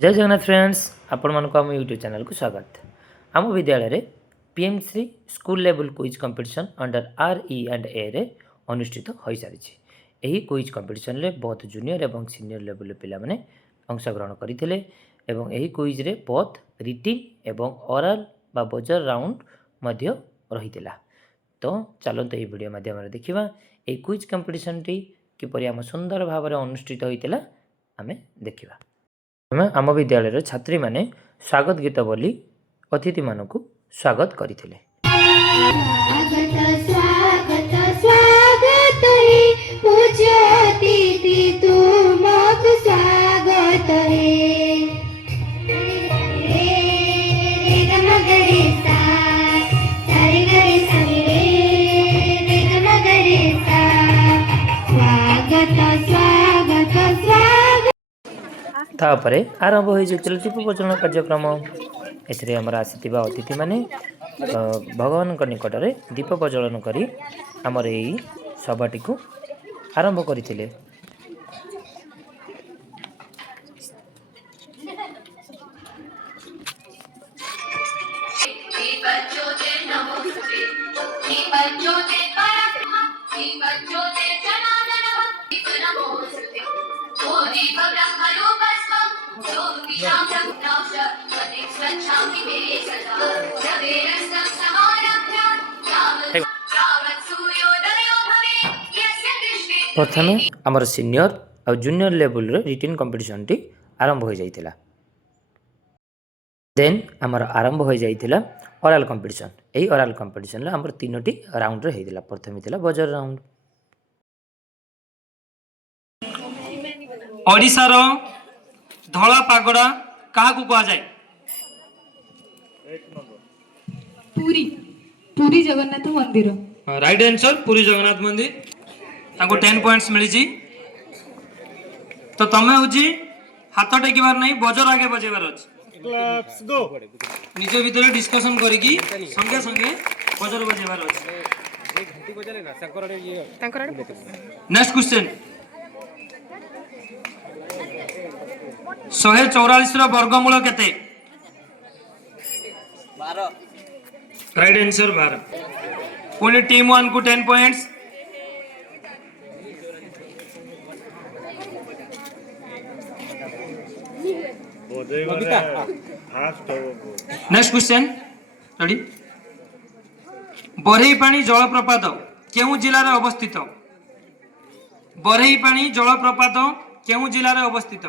जय जगन्नाथ फ्रेंड्स, आपण मानक आम यूट्यूब चैनल को स्वागत। आम विद्यालय रे PMC school level quiz competition under आरई एंड ए रे अनुष्ठित हो सारी। यही क्विज कंपटीशन रे बहुत जूनियर एवं सीनियर लेवल पिला माने अंशग्रहण करथिले एवं यही क्विज रे बहुत रिटिन एवं ओरल बा बजर राउंड मध्य रहितिला। तो चलते यही वीडियो माध्यम देखिबा ए क्विज कंपटीशन टी किपरि आम सुंदर भाव अनुष्ठित होइतिला आमे देखिबा। आम विद्यालय छात्री माने स्वागत गीत बोली अतिथि मानकु स्वागत करथिले। स्वागत स्वागत स्वागत है पूज्य अतिथि तुमको स्वागत है। रे ग म ग रे सा सा रे ग रे सा रे ग म ग रे सा। स्वागत स्वागत स्वागत तापरे आरंभ हो दीप प्रज्वलन कार्यक्रम। एथिरे हमर आसीथिबा अतिथि माने भगवान निकट में दीप प्रज्वलन करी हमर एई सभाटी को आरंभ करथिले। प्रथमे आमर सीनियर और जूनियर लेवल रे रिटन कंपटीशन टी आरंभ हो जाइतिला। देन आमर आरंभ हो जाइतिला ओरल कंपटीशन। एही ओरल कंपटीशन रे आमर तीनोटी राउंड रे हेदिला। प्रथमे थिला बजर राउंड। ओडिशार धला पागड़ा क्या कह जाए? पुरी पुरी जगन्नाथ मंदिर। राइट आंसर पुरी जगन्नाथ मंदिर। ताको 10 पॉइंट्स मिली। तो तमे होजी हाथ टेकिबार नहीं, बजर आगे बजेबार अछि। क्लैप्स गो निज भीतर डिस्कशन करिकी संगे संगे बजर बजेबार अछि। नेक्स्ट क्वेश्चन 144 रो वर्गमूल केते? 12। Right answer 12। पुणी टीम 1 को 10 पॉइंट्स। Next question ready. बरहीपाणी जलप्रपात केउ जिल्ला रे अवस्थित? बरहीपाणी जलप्रपात केउ जिल्ला रे अवस्थित?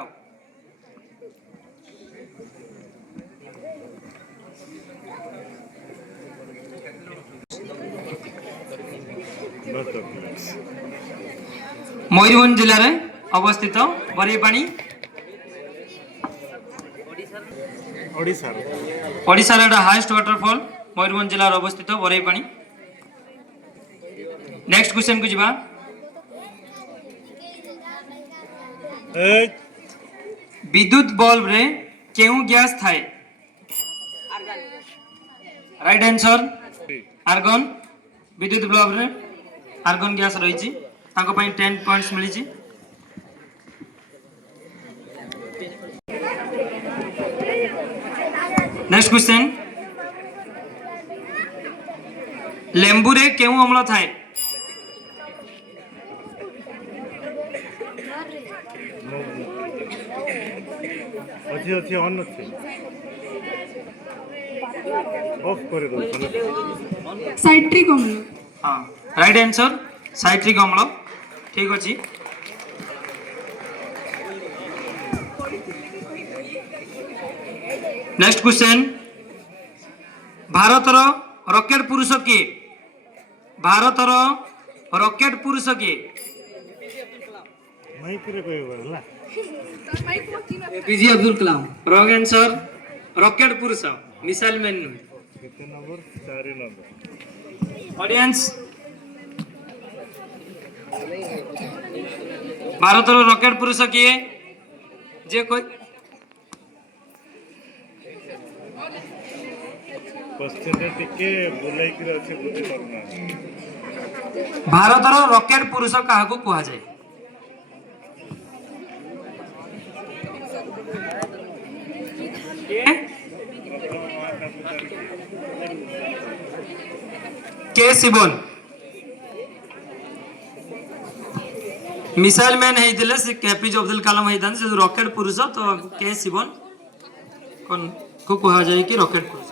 मयूरभंज जिल्ला रे अवस्थित बरहीपाणी। ओडिशा रे हाईएस्ट वाटरफॉल मयूरभंज जिल्ला रे अवस्थित बरहीपाणी। नेक्स्ट क्वेश्चन को जिबा। विद्युत बल्ब रे केउ गैस थाए? Right answer argon. विद्युत बल्ब रे आर्गन गैस रही छी। ताको पई 10 पॉइंट्स मिली छी। नेक्स्ट क्वेश्चन लेंबू रे केउ अम्ल थाए? अच्छी अच्छी ऑन अच्छी ऑफ करे दो। साइट्रिक अम्ल। हाँ राइट आंसर साइट्रिक अम्ल। ठीक अछि। नेक्स्ट क्वेश्चन भारतर रॉकेट पुरुष किए? भारतर रॉकेट पुरुष किए? माइक रे कहबो हला APJ Abdul Kalam. Wrong answer rocket पुरुष मिसाइल मैन। कितने नंबर? 4 नंबर। ऑडियंस भारतर रॉकेट पुरुष किए? जे कोई क्वेश्चन रे टिके बुलाई कि अछि बुझि करना। भारतर रॉकेट पुरुष काहाको कुहा जाए? के शिवन मिसाइल मैन होते से एपीजे अब्दुल कलाम होता से रॉकेट पुरुष तो के शिवन कौन को कहा जाए कि रॉकेट पुरुष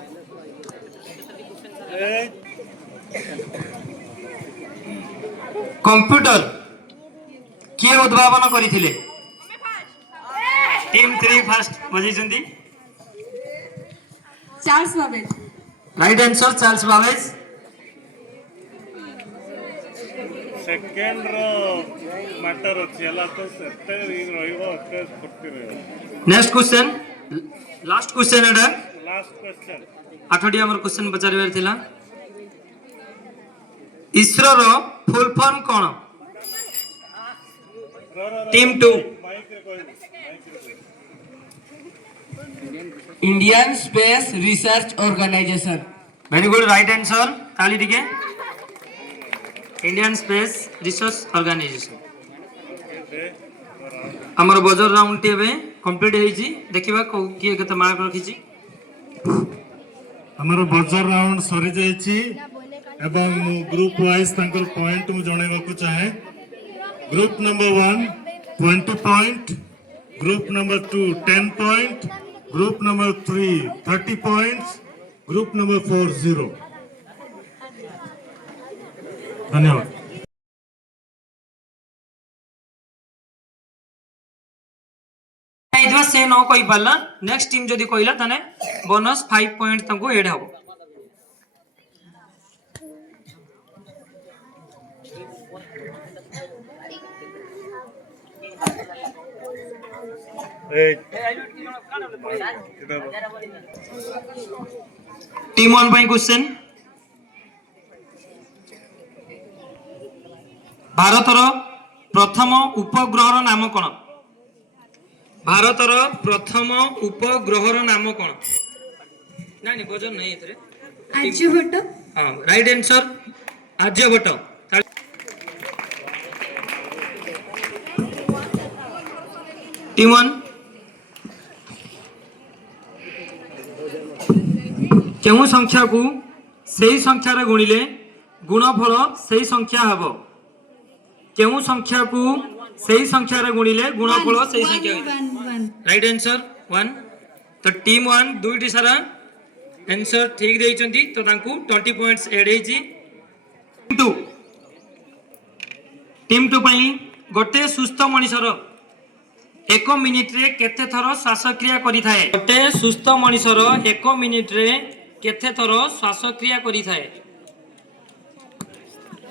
कंप्यूटर किए उद्भावन करथिले टीम 3 फास्ट बजैछन्ती Charles Babbage right answer Charles Babbage second रो मैटर अछि हला तो सेते रहिबो ओते फुर्ती रहिबो नेक्स्ट क्वेश्चन लास्ट क्वेश्चन एटा लास्ट क्वेश्चन आठटी हमर क्वेश्चन पचारिबार थिला इसरो रो फुल फॉर्म कोन टीम 2 माइक रे कोइ Indian Space Research Organisation very good right answer ताली दिके इंडियन स्पेस रिसर्च ऑर्गेनाइजेशन हमर बजर राउंड टेबे कंप्लीट हेजी देखिबा किए केते मार्क रखिची हमर बजर राउंड सरी जाईची एवं ग्रुप वाइज तांकर पॉइंट मु जणेबा को चाहे group number 1 20 point group number 2 10 point group number 3 30 points group number 4 0 धन्यवाद इदवा से न कहि पाला नेक्स्ट टीम जदी कहिला तने बोनस 5 पॉइंट तंको ऐड हबो टीम 1 पई क्वेश्चन भारतर प्रथम उपग्रहर नाम कोन भारतर प्रथम उपग्रहर नाम कोन नानी वजन नहीं एतरे आर्यभट्ट हां राइट आंसर आर्यभट्ट टीम 1 केउ संख्या को सही संख्या रे गुणिले गुणफल सही संख्या हबो केउ संख्या को सही संख्या रे गुणिले गुणफल सही संख्या राइट आंसर 1 तो टीम 1 दुईटी सारा आंसर ठीक देइचंती तो तांकू 20 पॉइंट्स ऐड हेची टीम 2 पई गोटे सुस्थ मनिषर 1 मिनिट रे केते थरो श्वासक्रिया करि थाए गोटे सुस्थ मनिषर 1 मिनिट रे केते थरो श्वासक्रिया करि थाए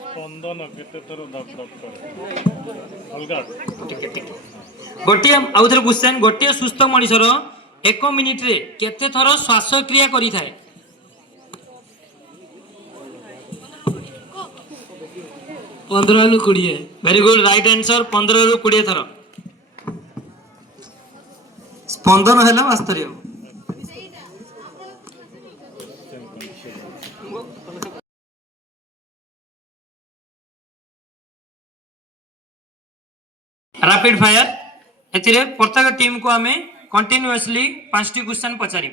स्पंदन केते थरो धक धक करे अलगा गोटे आउथरे क्वेश्चन गोटे सुस्थ मनिषर 1 मिनिट रे केते थरो श्वासक्रिया करि थाए 15 रु 20 वेरी गुड राइट आंसर 15 रु 20 थरो स्पंदन हैला वास्तव रैपिड फायर एथिरे प्रत्येक टीम को हमें कंटिन्यूअसली 5टी क्वेश्चन पचारि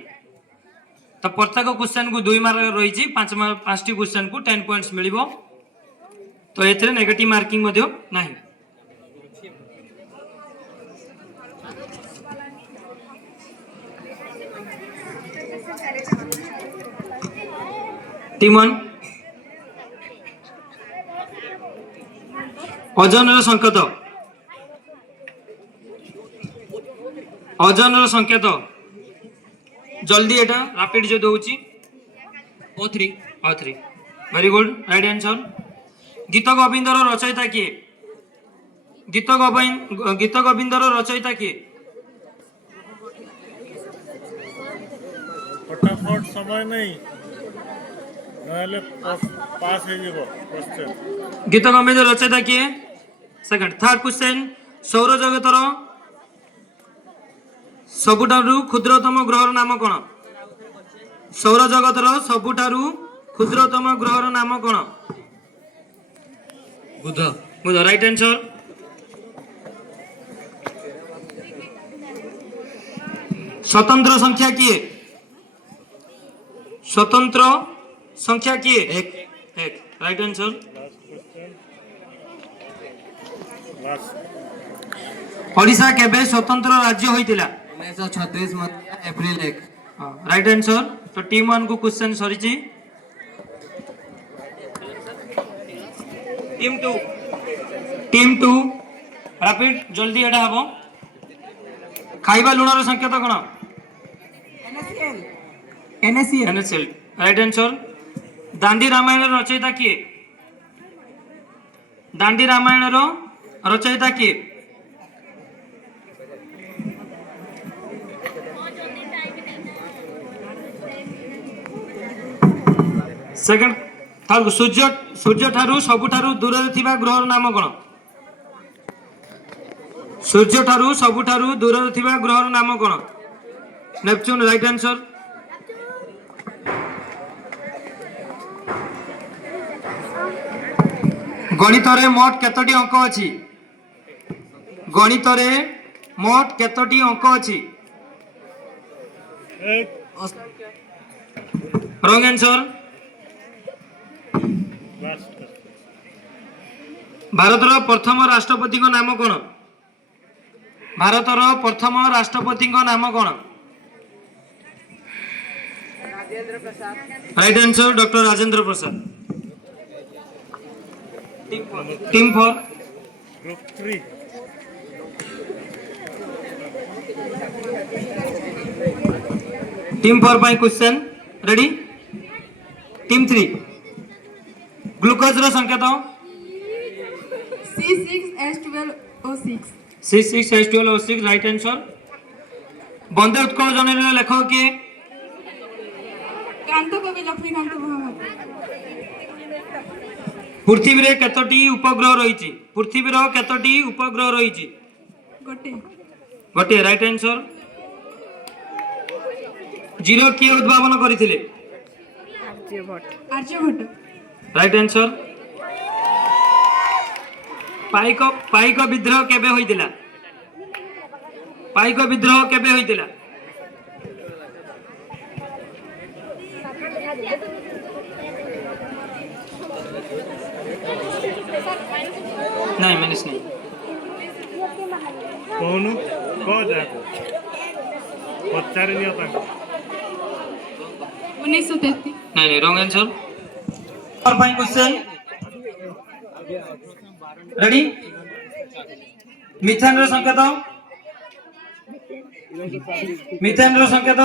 तो प्रत्येक क्वेश्चन को 2 मार्क रही छी 5टी क्वेश्चन को 10 पॉइंट्स मिलिबो तो एथिरे नेगेटिव मार्किंग मध्य नाही टीम 1 ओजन संकेत अजनर संकेत जल्दी एटा रैपिड जो दोउची O3 very good right answer गीत गोविंदर रचयिता किए गीत गोविंदर रचयिता किए फटाफट समय नहीं नहले पास हे जेबो क्वेश्चन गीत गोविंदर रचयिता किए सेकंड थर्ड क्वेश्चन सौर जगतर सबुठारु क्षुद्रतम ग्रहर नाम कोन सौर जगतर सबुठारु क्षुद्रतम ग्रहर नाम कोन बुध बुध राइट आंसर स्वतंत्र संख्या किए? स्वतंत्र संख्या किए? एक। Right answer. ओडिशा केबे स्वतंत्र राज्य होइतिला? 1936 मसीहा एप्रिल 1। Right answer. तो टीम 1 को क्वेश्चन सरीची। टीम 2 रैपिड जल्दी एडा हबो। खाइबा लुणर संकेत कोन? NaCl। Right answer. Dandi Ramayan रचयिता किए? दांडी रामायण रचयिता किए? सेकंड थारु सूर्य ठारू सबुठारू दूर थिबा ग्रहर नाम कोन? सूर्य ठारू सबुठारू दूर थिबा ग्रहर नाम कोन? नेपच्यून। Right answer. गणित रे मोट केतोटी अंक अछि? गणित रे मोट केतोटी अंक अछि? Wrong answer. भारतर प्रथम राष्ट्रपति को नाम कोन? भारतर प्रथम राष्ट्रपति को नाम कोन? Right answer doctor Rajendra Prasad. Team 4 group 3 team 4 by question ready. Team 3 glucose रो संकेत? C6H12O6 C6H12O6। Right answer. Bande Utkal जननी लेखक किए? कांत कवि लक्ष्मीकांत महापात्र। पृथ्वी रे केतोटी उपग्रह रहिछि? पृथ्वी रो केतोटी उपग्रह रहिछि? गोटे। Right answer. जीरो किए उद्भावन करथिले? आर्यभट्ट। Right answer. पाइक विद्रोह केबे होइतिला? पाइक विद्रोह केबे होइतिला? नहीं मैंने नहीं कौन को जाको पचारे नियो ताको 1933। नहीं रॉन्ग आंसर। और फाइन क्वेश्चन रेडी। मिथेन रो संकेत? मिथेन रो संकेत?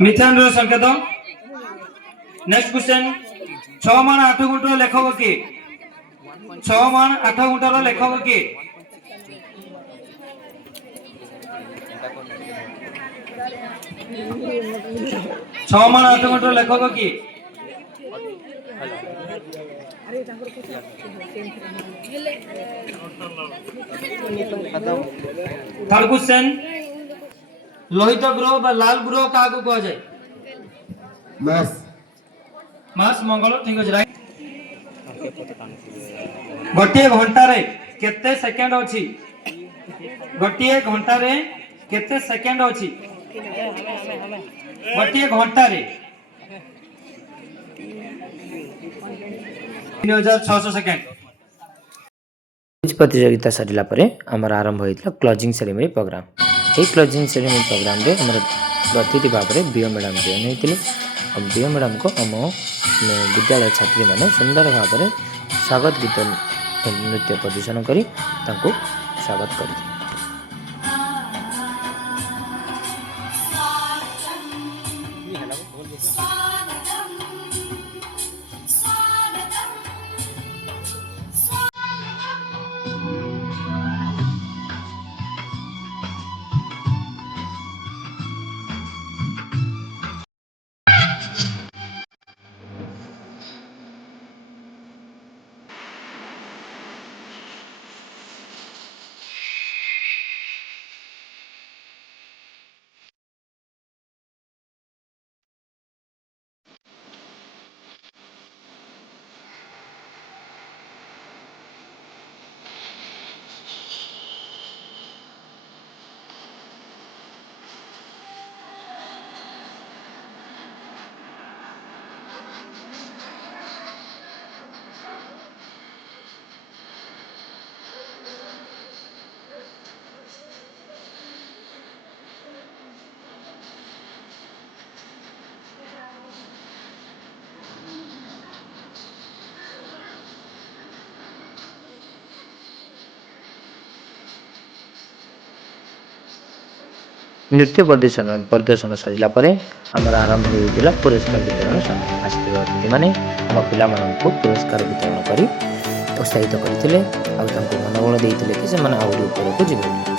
मिथेन रो संकेत। नेक्स्ट क्वेश्चन 6 मान 8 गुंटर लेखक के? 6 मान 8 गुंटर लेखक के? छह मान 8 गुंटर लेखक के? थर्ड क्वेश्चन लोहित ग्रह बा लाल ग्रह का को कह जाय? मार्स मंगल। ठीक अछि। राइट। गोटे घंटा रे केते सेकंड अछि? गोटे घंटा रे केते सेकंड अछि? गोटे घंटा रे 3600 सेकंड। क्विज प्रतियोगिता सरिला परे हमर आरंभ होइतला क्लोजिंग सेरेमनी प्रोग्राम। ए क्लोजिंग सेरेमनी प्रोग्राम रे हमर अतिथि भाव में बीओ मैडम जॉइन होइतिले। बीओ मैडम को हम विद्यालय छात्री माने सुंदर भाव में स्वागत गीत नृत्य प्रदर्शन करी तांको स्वागत करी। नृत्य प्रदर्शन सरिला परे आमर आरंभ होइतिला पुरस्कार वितरण समय आस्ते अतिथि माने आम पिलामानंकु पुरस्कार वितरण करी उत्साहित करथिले आ तांको मनोबल देइथिले कि से माने आउरी ऊपर को जीवन।